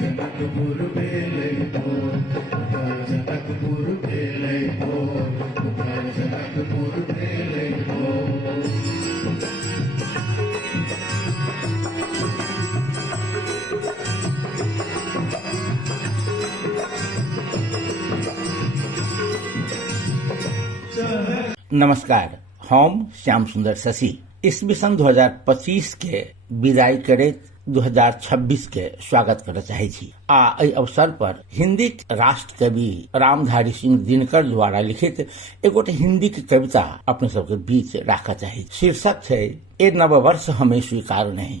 जनकपुर बेले मोर, जनकपुर बेले मोर, जनकपुर बेले मोर। नमस्कार, हम श्याम सुंदर शशि ईस्वी सन 2025 के विदाई करे 2026 के स्वागत करना चाहे छी। एहि अवसर पर हिंदी राष्ट्र कवि रामधारी सिंह दिनकर द्वारा लिखित एगोटे हिंदी की कविता अपने सबके बीच राखा चाहे। शीर्षक है ए नववर्ष हमें स्वीकार नहीं।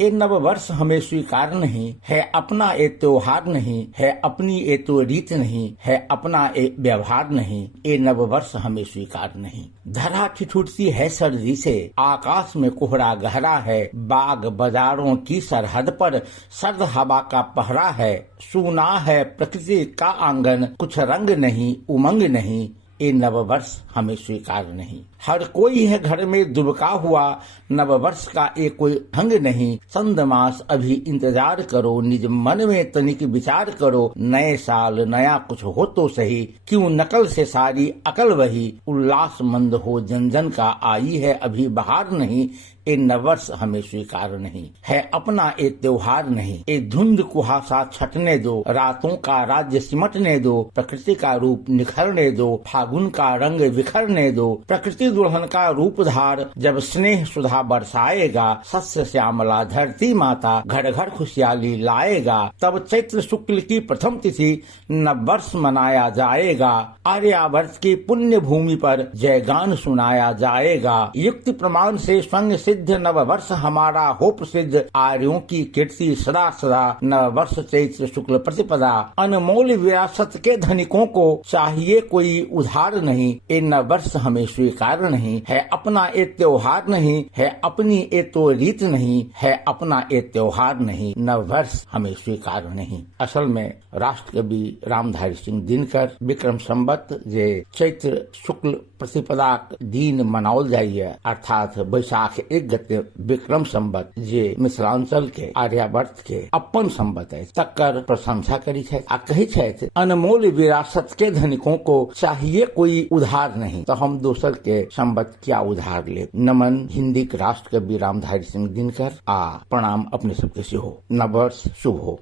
ये नववर्ष हमें स्वीकार नहीं है, अपना ये त्योहार नहीं है, अपनी ये तो रीत नहीं है, अपना ये व्यवहार नहीं। ये नववर्ष हमें स्वीकार नहीं। धरा ठिठुरती है सर्दी से, आकाश में कोहरा गहरा है, बाग बाजारों की सरहद पर सर्द हवा का पहरा है, सूना है प्रकृति का आंगन, कुछ रंग नहीं उमंग नहीं। ये नववर्ष हमें स्वीकार नहीं। हर कोई है घर में दुबका हुआ, नववर्ष का एक कोई ढंग नहीं। संद मास अभी इंतजार करो, निज मन में तनिक विचार करो, नए साल नया कुछ हो तो सही, क्यों नकल से सारी अकल वही। उल्लास मंद हो जन जन का, आई है अभी बहार नहीं। ये नववर्ष हमें स्वीकार नहीं है, अपना ये त्योहार नहीं। ये धुंध कुहासा छटने दो, रातों का राज्य सिमटने दो, प्रकृति का रूप निखरने दो, फागुन का रंग विखरने दो। प्रकृति दुल्हन का रूप धार, जब स्नेह सुधा बरसाएगा, सस्य श्यामला धरती माता घर घर खुशहाली लाएगा। तब चैत्र शुक्ल की प्रथम तिथि नववर्ष मनाया जाएगा, आर्यावर्त की पुण्य भूमि पर जय गान सुनाया जाएगा। युक्ति प्रमाण से स्वयं सिद्ध नववर्ष हमारा हो प्रसिद्ध, आर्यों की कीर्ति सदा सदा। नववर्ष चैत्र शुक्ल प्रतिपदा, अनमोल विरासत के धनिकों को चाहिए कोई उधार नहीं। ये नववर्ष हमें स्वीकार नहीं है, अपना ये त्योहार नहीं है, अपनी ये तो रीत नहीं है, अपना ये त्योहार नहीं। नववर्ष हमें स्वीकार नहीं। असल में राष्ट्र कवि रामधारी सिंह दिनकर विक्रम संवत जे चैत्र शुक्ल प्रतिपदा दिन मनाओल जाइए, अर्थात बैसाख 1 गते विक्रम संवत जे मिथिलांचल के आर्यावर्त के अपन संवत है, तकर प्रशंसा करी है आ कही है अनमोल विरासत के धनिकों को चाहिए कोई उधार नहीं। तो हम दोसर के संवत क्या उधार ले। नमन हिंदी के राष्ट्र कवि रामधारी सिंह दिनकर आ प्रणाम अपने सबके से हो। नववर्ष शुभ हो।